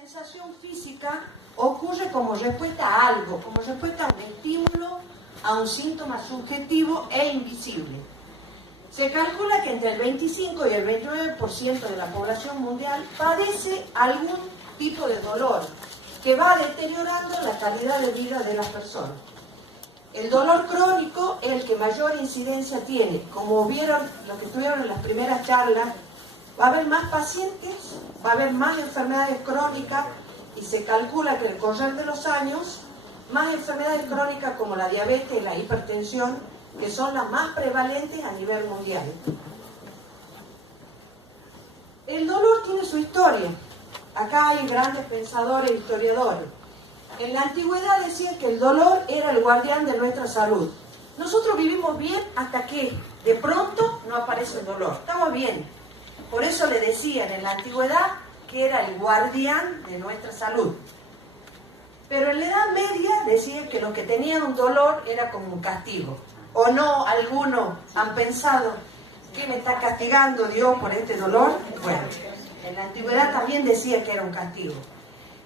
sensación física ocurre como respuesta a algo, como respuesta a un estímulo, a un síntoma subjetivo e invisible. Se calcula que entre el 25 y el 29% de la población mundial padece algún tipo de dolor que va deteriorando la calidad de vida de las personas. El dolor crónico es el que mayor incidencia tiene. Como vieron los que estuvieron en las primeras charlas, va a haber más pacientes, va a haber más enfermedades crónicas y se calcula que al correr de los años, más enfermedades crónicas como la diabetes y la hipertensión, que son las más prevalentes a nivel mundial. El dolor tiene su historia. Acá hay grandes pensadores e historiadores. En la antigüedad decían que el dolor era el guardián de nuestra salud. Nosotros vivimos bien hasta que de pronto no aparece el dolor. Estamos bien. Por eso le decían en la antigüedad que era el guardián de nuestra salud. Pero en la Edad Media decían que los que tenían un dolor era como un castigo. ¿O no algunos han pensado que me está castigando Dios por este dolor? Bueno, en la antigüedad también decía que era un castigo.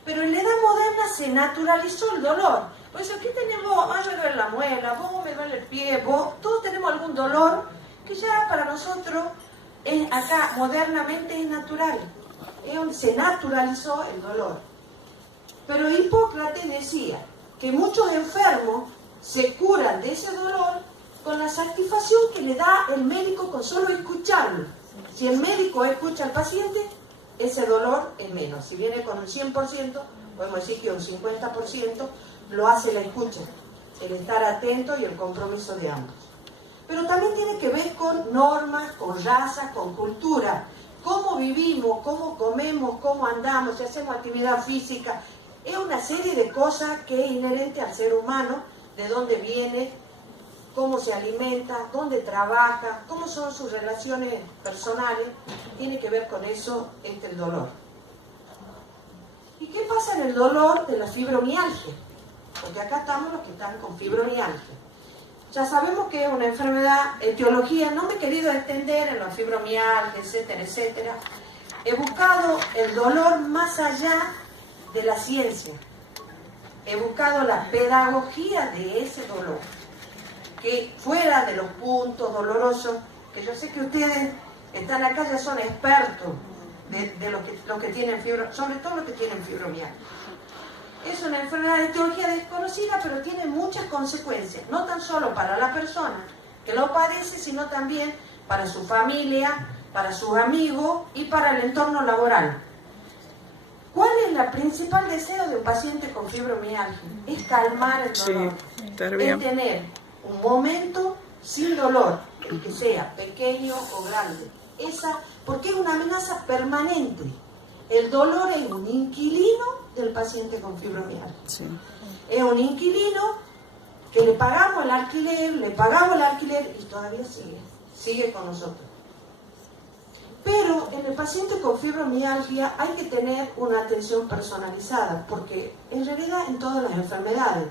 Pero en la edad moderna se naturalizó el dolor. Por eso aquí tenemos, me duele la muela, vos me duele el pie, vos, todos tenemos algún dolor que ya para nosotros acá modernamente es natural. Se naturalizó el dolor. Pero Hipócrates decía que muchos enfermos se curan de ese dolor con la satisfacción que le da el médico con solo escucharlo. Si el médico escucha al paciente, ese dolor es menos. Si viene con un 100%, podemos decir que un 50% lo hace la escucha, el estar atento y el compromiso de ambos. Pero también tiene que ver con normas, con razas, con cultura. Cómo vivimos, cómo comemos, cómo andamos, si hacemos actividad física. Es una serie de cosas que es inherente al ser humano, de dónde viene, cómo se alimenta, dónde trabaja, cómo son sus relaciones personales. Tiene que ver con eso el dolor. ¿Y qué pasa en el dolor de la fibromialgia? Porque acá estamos los que están con fibromialgia. Ya sabemos que es una enfermedad, etiología, no me he querido extender en la fibromialgia, etcétera, etcétera. He buscado el dolor más allá de la ciencia. He buscado la pedagogía de ese dolor, que fuera de los puntos dolorosos, que yo sé que ustedes están acá, ya son expertos de los que tienen fibro, sobre todo los que tienen fibromialgia. Es una enfermedad de etiología desconocida, pero tiene muchas consecuencias, no tan solo para la persona que lo padece, sino también para su familia, para sus amigos y para el entorno laboral. ¿Cuál es el principal deseo de un paciente con fibromialgia? Es calmar el dolor, es tener un momento sin dolor, el que sea pequeño o grande. Porque es una amenaza permanente. El dolor es un inquilino del paciente con fibromialgia. Sí. Es un inquilino que le pagamos el alquiler y todavía sigue con nosotros. Pero en el paciente con fibromialgia hay que tener una atención personalizada, porque en realidad en todas las enfermedades,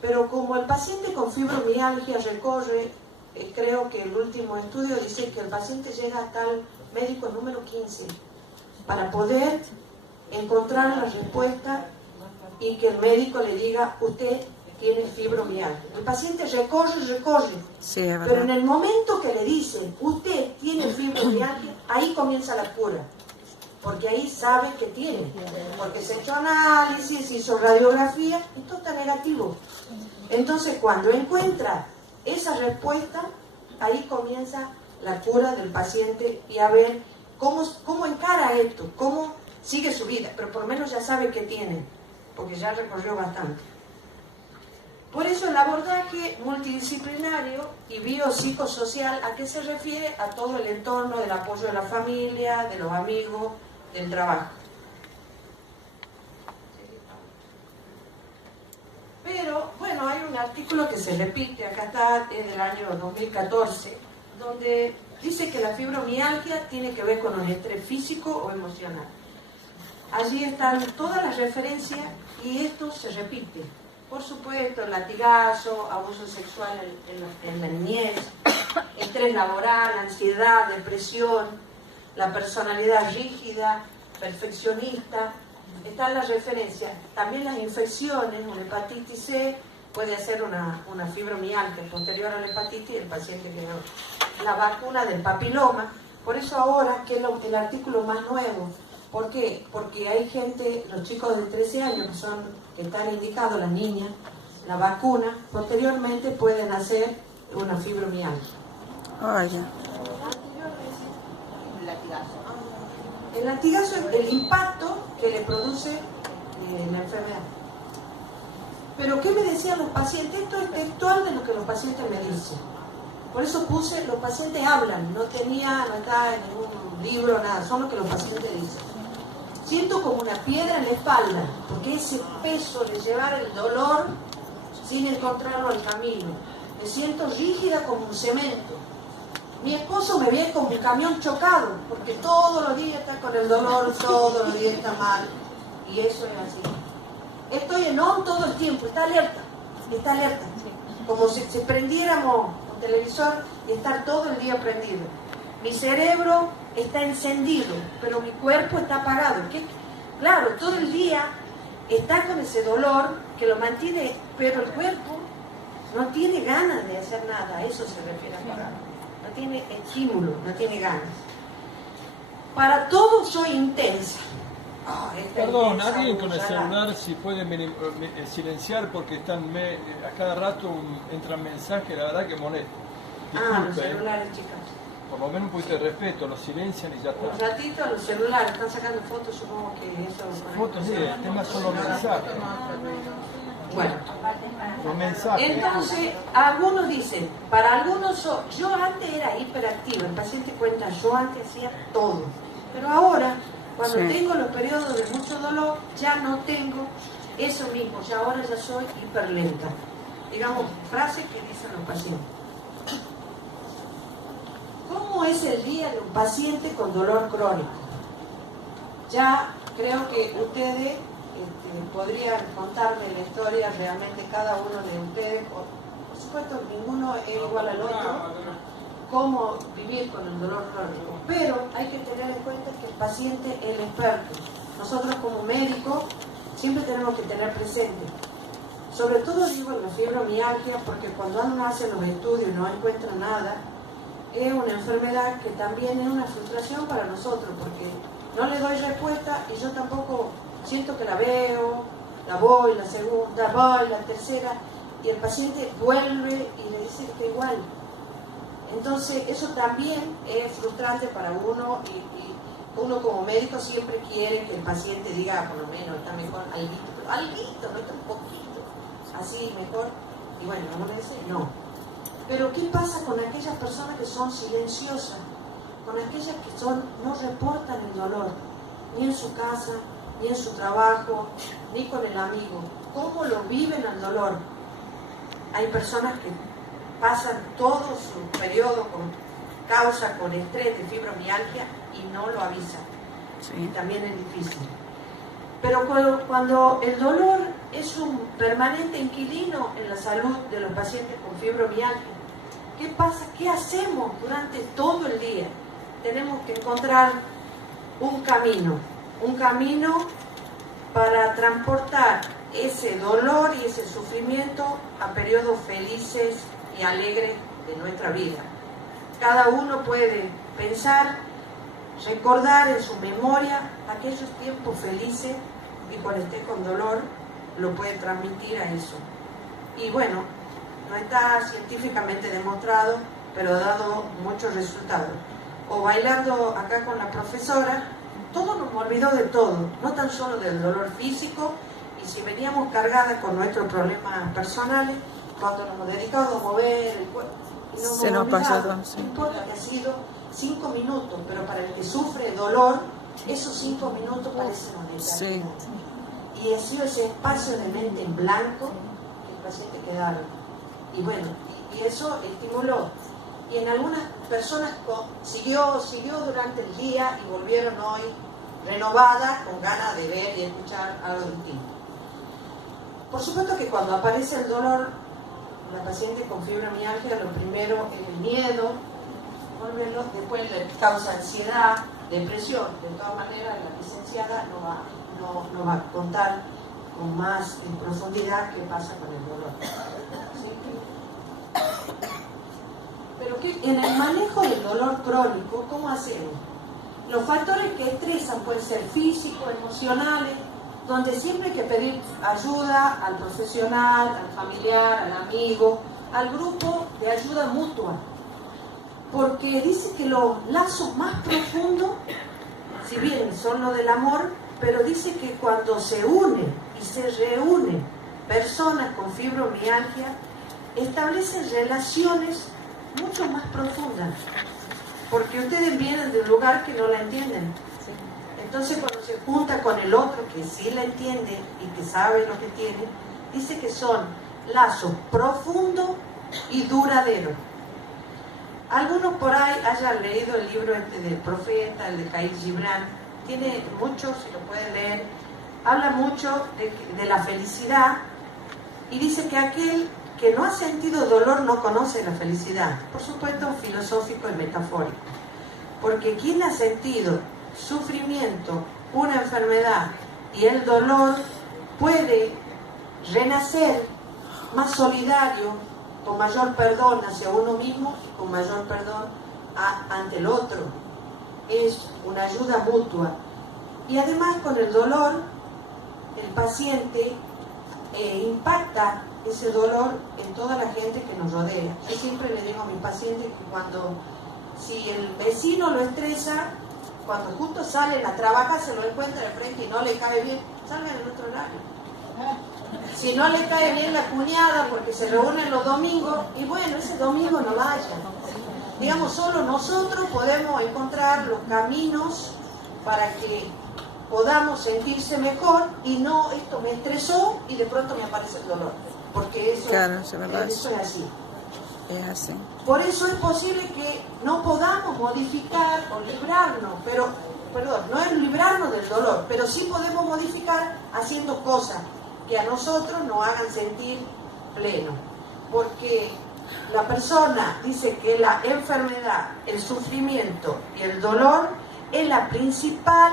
pero como el paciente con fibromialgia recorre, creo que el último estudio dice que el paciente llega hasta el médico número 15 para poder encontrar la respuesta y que el médico le diga, usted tiene fibromialgia. El paciente recorre, sí, pero en el momento que le dicen, usted tiene fibromialgia, ahí comienza la cura, porque ahí sabe que tiene, porque se echó análisis, hizo radiografía, y todo está negativo. Entonces, cuando encuentra esa respuesta, ahí comienza la cura del paciente y a ver cómo encara esto, cómo sigue su vida, pero por lo menos ya sabe que tiene, porque ya recorrió bastante. Por eso el abordaje multidisciplinario y biopsicosocial, ¿a qué se refiere? A todo el entorno del apoyo de la familia, de los amigos, del trabajo. Pero, bueno, hay un artículo que se repite, acá está, es del año 2014, donde dice que la fibromialgia tiene que ver con un estrés físico o emocional. Allí están todas las referencias y esto se repite. Por supuesto, el latigazo, abuso sexual en la niñez, estrés laboral, ansiedad, depresión, la personalidad rígida, perfeccionista, está la referencia. También las infecciones, una hepatitis C, puede hacer una fibromialgia posterior a la hepatitis, el paciente tiene la vacuna del papiloma. Por eso ahora, que es el artículo más nuevo. ¿Por qué? Porque hay gente, los chicos de 13 años que están indicados, las niñas, la vacuna, posteriormente pueden hacer una fibromialgia. Ya. El latigazo es el impacto que le produce la enfermedad. Pero ¿qué me decían los pacientes? Esto es textual de lo que los pacientes me dicen. Por eso puse, los pacientes hablan, no está en ningún libro, nada, son lo que los pacientes dicen. Siento como una piedra en la espalda, porque ese peso de llevar el dolor sin encontrarlo al camino. Me siento rígida como un cemento. Mi esposo me ve como un camión chocado, porque todos los días está con el dolor, todos los días está mal. Y eso es así. Estoy en on todo el tiempo, está alerta. Como si prendiéramos un televisor y estar todo el día prendido. Mi cerebro está encendido, pero mi cuerpo está apagado. Claro, todo el día está con ese dolor que lo mantiene, pero el cuerpo no tiene ganas de hacer nada. A eso se refiere apagado. No tiene estímulo, no tiene ganas. Para todo soy intensa. Perdón, alguien con el celular si puede silenciar porque están a cada rato entran mensajes, la verdad que molesta. Los celulares, chicas. Por lo menos un poquito de respeto, los silencian y ya está. Un ratito los celulares, están sacando fotos, supongo que eso... Fotos, sí, el tema son los mensajes. Bueno, los mensajes. Entonces, algunos dicen, para algunos, yo antes era hiperactiva, el paciente cuenta, yo antes hacía todo, pero ahora, cuando tengo los periodos de mucho dolor, ya no tengo eso mismo, ya ahora ya soy hiperlenta. Digamos, frases que dicen los pacientes. ¿Cómo es el día de un paciente con dolor crónico? Ya creo que ustedes podrían contarme la historia realmente cada uno de ustedes. Por supuesto, ninguno es igual al otro, cómo vivir con el dolor crónico. Pero hay que tener en cuenta que el paciente es el experto. Nosotros como médicos siempre tenemos que tener presente. Sobre todo digo en la fibromialgia, porque cuando uno hace los estudios y no encuentra nada, es una enfermedad que también es una frustración para nosotros, porque no le doy respuesta y yo tampoco siento que la veo, la voy, la segunda, voy, la tercera, y el paciente vuelve y le dice que igual. Entonces eso también es frustrante para uno y uno como médico siempre quiere que el paciente diga, por lo menos está mejor, alguito, no está un poquito, así mejor, y bueno, no me dice, no. Pero ¿qué pasa con aquellas personas que son silenciosas? Con aquellas que no reportan el dolor, ni en su casa, ni en su trabajo, ni con el amigo. ¿Cómo lo viven el dolor? Hay personas que pasan todo su periodo con estrés de fibromialgia y no lo avisan. Y también es difícil. Pero cuando el dolor es un permanente inquilino en la salud de los pacientes con fibromialgia, ¿qué pasa? ¿Qué hacemos durante todo el día? Tenemos que encontrar un camino para transportar ese dolor y ese sufrimiento a periodos felices y alegres de nuestra vida. Cada uno puede pensar, recordar en su memoria aquellos tiempos felices y cuando esté con dolor lo puede transmitir a eso. Y bueno, no está científicamente demostrado, pero ha dado muchos resultados. O bailando acá con la profesora, todo nos olvidó de todo, no tan solo del dolor físico, y si veníamos cargadas con nuestros problemas personales, cuando nos dedicamos a mover el cuerpo, se nos pasa todo, no importa que ha sido 5 minutos, pero para el que sufre dolor, esos 5 minutos parecen una eternidad. Y ha sido ese espacio de mente en blanco que el paciente quedaba. Y bueno, y eso estimuló. Y en algunas personas siguió durante el día y volvieron hoy renovadas, con ganas de ver y escuchar algo distinto. Por supuesto que cuando aparece el dolor, la paciente con fibromialgia, lo primero es el miedo, después le causa ansiedad, depresión. De todas maneras, la licenciada no va nos va a contar con más en profundidad qué pasa con el dolor. ¿Sí? Pero en el manejo del dolor crónico, ¿cómo hacemos? Los factores que estresan pueden ser físicos, emocionales, donde siempre hay que pedir ayuda al profesional, al familiar, al amigo, al grupo de ayuda mutua. Porque dice que los lazos más profundos, si bien son los del amor, pero dice que cuando se unen y se reúnen personas con fibromialgia, establecen relaciones mucho más profundas. Porque ustedes vienen de un lugar que no la entienden. Entonces cuando se junta con el otro que sí la entiende y que sabe lo que tiene, dice que son lazos profundos y duraderos. Algunos por ahí hayan leído el libro del profeta, el de Khalil Gibran, tiene mucho, si lo pueden leer, habla mucho de la felicidad y dice que aquel que no ha sentido dolor no conoce la felicidad. Por supuesto, filosófico y metafórico. Porque quien ha sentido sufrimiento, una enfermedad y el dolor puede renacer más solidario, con mayor perdón hacia uno mismo y con mayor perdón ante el otro. Es una ayuda mutua. Y además con el dolor, el paciente impacta ese dolor en toda la gente que nos rodea. Yo siempre le digo a mis pacientes que si el vecino lo estresa, cuando justo salen a trabajar, se lo encuentra de frente y no le cae bien, salgan en otro horario. Si no le cae bien la cuñada porque se reúnen los domingos, y bueno, ese domingo no vaya. Digamos, solo nosotros podemos encontrar los caminos para que podamos sentirse mejor y no, esto me estresó y de pronto me aparece el dolor. Porque eso, claro, eso es así. Es así. Por eso es posible que no podamos modificar o librarnos, no es librarnos del dolor, pero sí podemos modificar haciendo cosas que a nosotros nos hagan sentir pleno. Porque la persona dice que la enfermedad, el sufrimiento y el dolor es la principal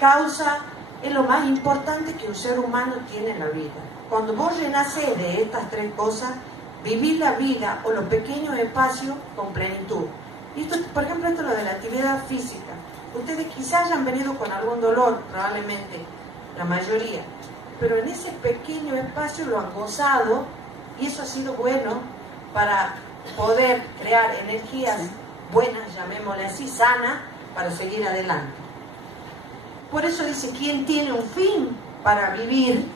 causa, es lo más importante que un ser humano tiene en la vida. Cuando vos renacés de estas tres cosas, vivir la vida o los pequeños espacios con plenitud. Y esto, por ejemplo, esto es lo de la actividad física. Ustedes quizás hayan venido con algún dolor, probablemente la mayoría, pero en ese pequeño espacio lo han gozado y eso ha sido bueno para poder crear energías buenas, llamémosle así, sanas, para seguir adelante. Por eso dice, quien tiene un fin para vivir,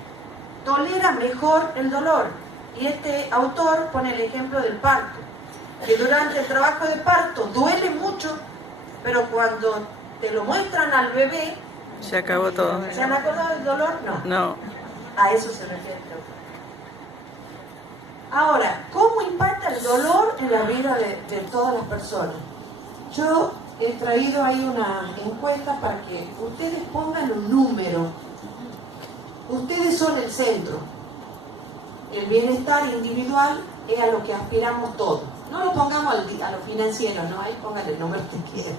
tolera mejor el dolor. Y este autor pone el ejemplo del parto, que durante el trabajo de parto duele mucho, pero cuando te lo muestran al bebé, se acabó todo. ¿Se han acordado del dolor? No. A eso se refiere el autor. Ahora, ¿cómo impacta el dolor en la vida de todas las personas? Yo he traído ahí una encuesta para que ustedes pongan un número. Ustedes son el centro. El bienestar individual es a lo que aspiramos todos. No lo pongamos a lo financiero, ¿no? Ahí pongan el número que quieran.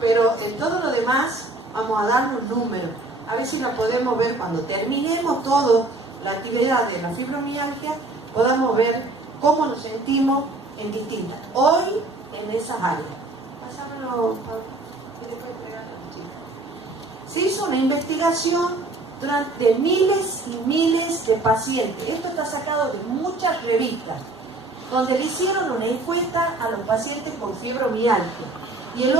Pero en todo lo demás vamos a darnos un número. A ver si lo podemos ver cuando terminemos toda la actividad de la fibromialgia, podamos ver cómo nos sentimos en distintas. Hoy en esas áreas. Pásamelo, Pablo, y después entregarlo a los chicos. Se hizo una investigación de miles y miles de pacientes. Esto está sacado de muchas revistas, donde le hicieron una encuesta a los pacientes con fibromialgia. Y el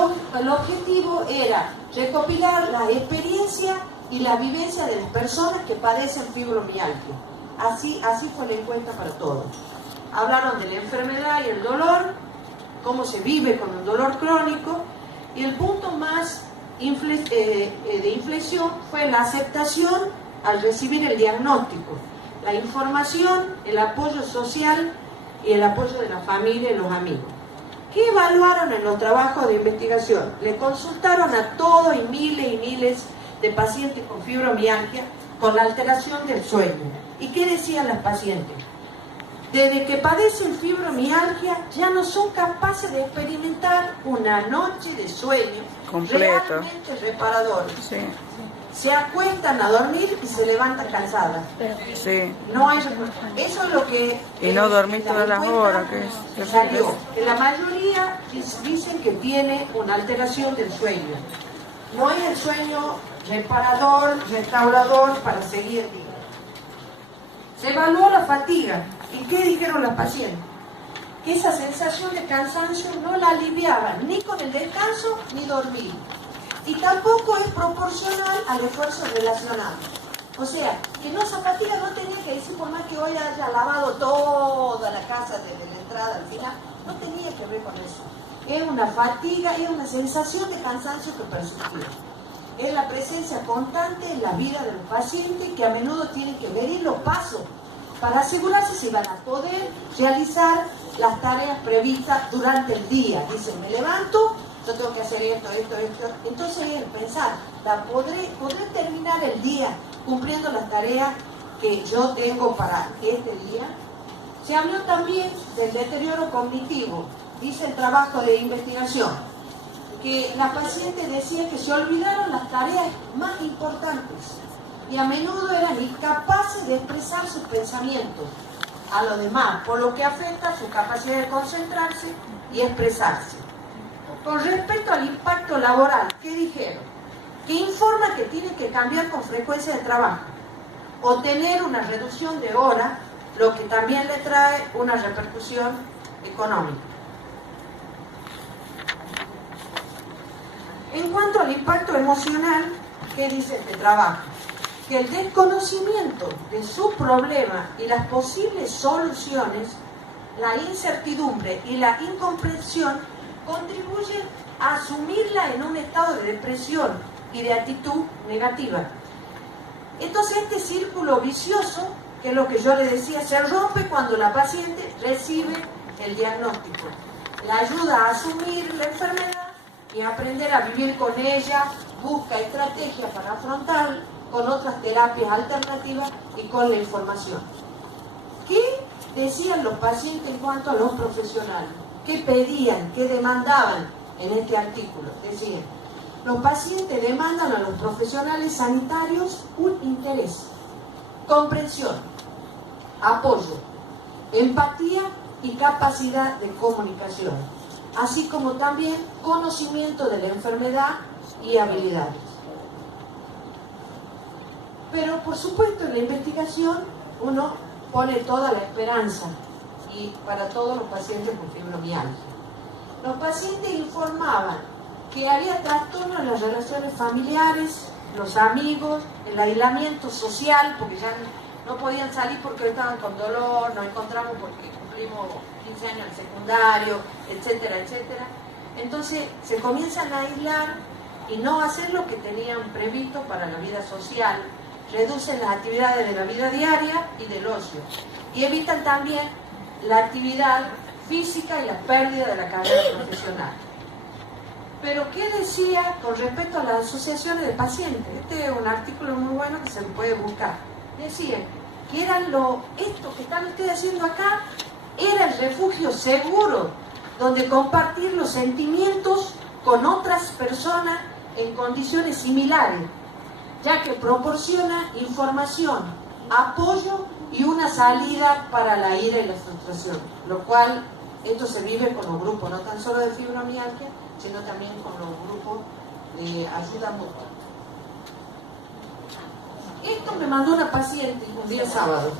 objetivo era recopilar la experiencia y la vivencia de las personas que padecen fibromialgia. Así fue la encuesta para todos. Hablaron de la enfermedad y el dolor, cómo se vive con un dolor crónico, y el punto más de inflexión fue la aceptación al recibir el diagnóstico, la información, el apoyo social y el apoyo de la familia y los amigos. ¿Qué evaluaron en los trabajos de investigación? Le consultaron a todos y miles de pacientes con fibromialgia con la alteración del sueño. ¿Y qué decían las pacientes? Desde que padecen fibromialgia ya no son capaces de experimentar una noche de sueño completo, realmente reparador. sí. se acuestan a dormir y se levantan cansadas. Sí. No hay, eso es lo que... Y no dormís todas las horas, que salió. Que la mayoría dicen que tiene una alteración del sueño. No es el sueño reparador, restaurador para seguir el día. Se evaluó la fatiga. ¿Y qué dijeron las pacientes? Que esa sensación de cansancio no la aliviaban ni con el descanso ni dormir. Y tampoco es proporcional al esfuerzo relacionado. O sea, que no, esa fatiga no tenía que decir, por más que hoy haya lavado toda la casa desde la entrada al final, no tenía que ver con eso. Es una fatiga, es una sensación de cansancio que persistía. Es la presencia constante en la vida de los pacientes que a menudo tienen que medir los pasos para asegurarse si van a poder realizar las tareas previstas durante el día. Dicen, me levanto, yo tengo que hacer esto. Entonces es pensar, ¿podré terminar el día cumpliendo las tareas que yo tengo para este día? Se habló también del deterioro cognitivo. Dice el trabajo de investigación que la paciente decía que se olvidaron las tareas más importantes y a menudo eran incapaces de expresar sus pensamientos a los demás, por lo que afecta su capacidad de concentrarse y expresarse. Con respecto al impacto laboral, ¿qué dijeron? Que informa que tiene que cambiar con frecuencia de trabajo o tener una reducción de horas, lo que también le trae una repercusión económica. En cuanto al impacto emocional, ¿qué dice este trabajo? Que el desconocimiento de su problema y las posibles soluciones, la incertidumbre y la incomprensión contribuyen a asumirla en un estado de depresión y de actitud negativa. Entonces este círculo vicioso, que es lo que yo le decía, se rompe cuando la paciente recibe el diagnóstico. La ayuda a asumir la enfermedad y a aprender a vivir con ella, busca estrategias para afrontar con otras terapias alternativas y con la información. ¿Qué decían los pacientes en cuanto a los profesionales? ¿Qué pedían? ¿Qué demandaban en este artículo? Decían, los pacientes demandan a los profesionales sanitarios un interés, comprensión, apoyo, empatía y capacidad de comunicación, así como también conocimiento de la enfermedad y habilidades. Pero por supuesto en la investigación uno pone toda la esperanza y para todos los pacientes con fibromialgia. Los pacientes informaban que había trastornos en las relaciones familiares, los amigos, el aislamiento social, porque ya no podían salir porque estaban con dolor, nos encontramos porque cumplimos 15 años en secundario, etcétera, etcétera. Entonces se comienzan a aislar y no hacer lo que tenían previsto para la vida social, reducen las actividades de la vida diaria y del ocio, y evitan también la actividad física y la pérdida de la carrera profesional. Pero ¿qué decía con respecto a las asociaciones de pacientes? Este es un artículo muy bueno que se puede buscar. Decían que eran esto que están ustedes haciendo acá era el refugio seguro donde compartir los sentimientos con otras personas en condiciones similares, ya que proporciona información, apoyo y una salida para la ira y la frustración, lo cual esto se vive con los grupos, no tan solo de fibromialgia, sino también con los grupos de ayuda mutua. Esto me mandó una paciente un día sábado.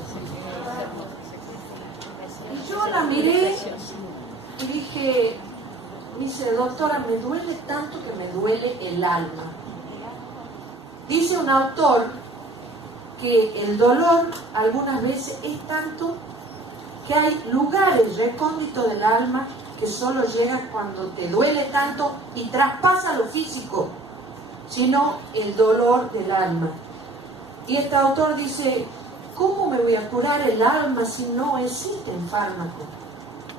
Y yo la miré y dije, me dice, doctora, me duele tanto que me duele el alma. Dice un autor que el dolor algunas veces es tanto que hay lugares recónditos del alma que solo llegan cuando te duele tanto y traspasa lo físico, sino el dolor del alma. Y este autor dice, ¿cómo me voy a curar el alma si no existen fármacos?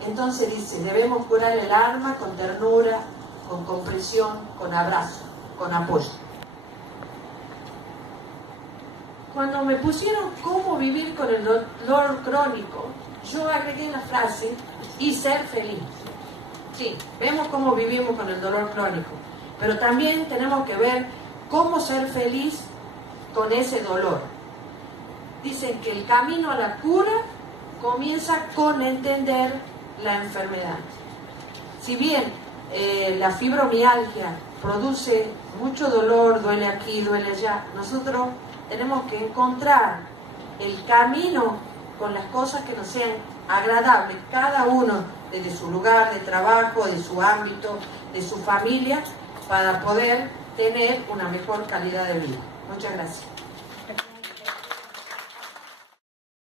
Entonces dice, debemos curar el alma con ternura, con comprensión, con abrazo, con apoyo. Cuando me pusieron cómo vivir con el dolor crónico, yo agregué la frase, y ser feliz. Sí, vemos cómo vivimos con el dolor crónico, pero también tenemos que ver cómo ser feliz con ese dolor. Dicen que el camino a la cura comienza con entender la enfermedad. Si bien la fibromialgia produce mucho dolor, duele aquí, duele allá, nosotros tenemos que encontrar el camino con las cosas que nos sean agradables, cada uno desde su lugar de trabajo, de su ámbito, de su familia, para poder tener una mejor calidad de vida. Muchas gracias.